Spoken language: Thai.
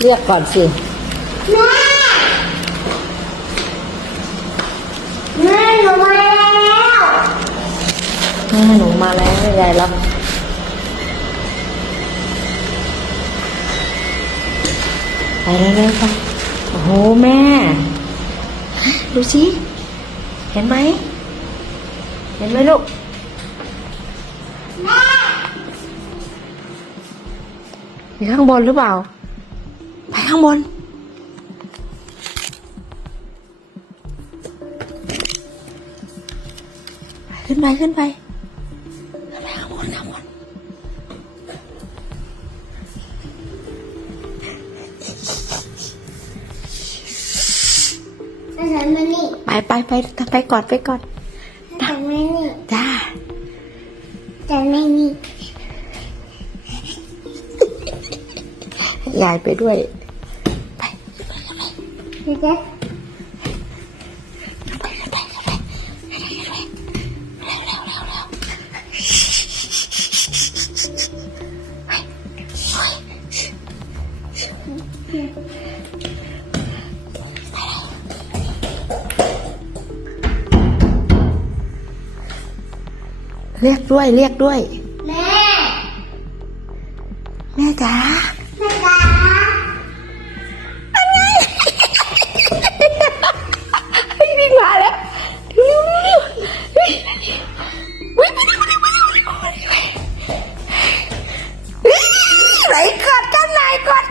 เรียกก่อนสิแม่แม่หนูมาแล้วแม่หนูมาแล้วยายรับไปเร็วๆค่ะโอ้โหแม่ ดูสิ เห็นไหม เห็นไหมลูกแม่อยู่ข้างบนหรือเปล่า ไปข้างบน ขึ้นไป ขึ้นไปขึ้นไปข้างบนข้างบนอาจารย์มานี่ไปไปไปไปก่อนไปก่อนอาจารย์มานี่จ้าอาจารย์มานี่ยายไปด้วยไป เดี๋ยวจะเรียกด้วย เรียกด้วย แม่ แม่จ๋า ใส่กอดกันหน่อยกอด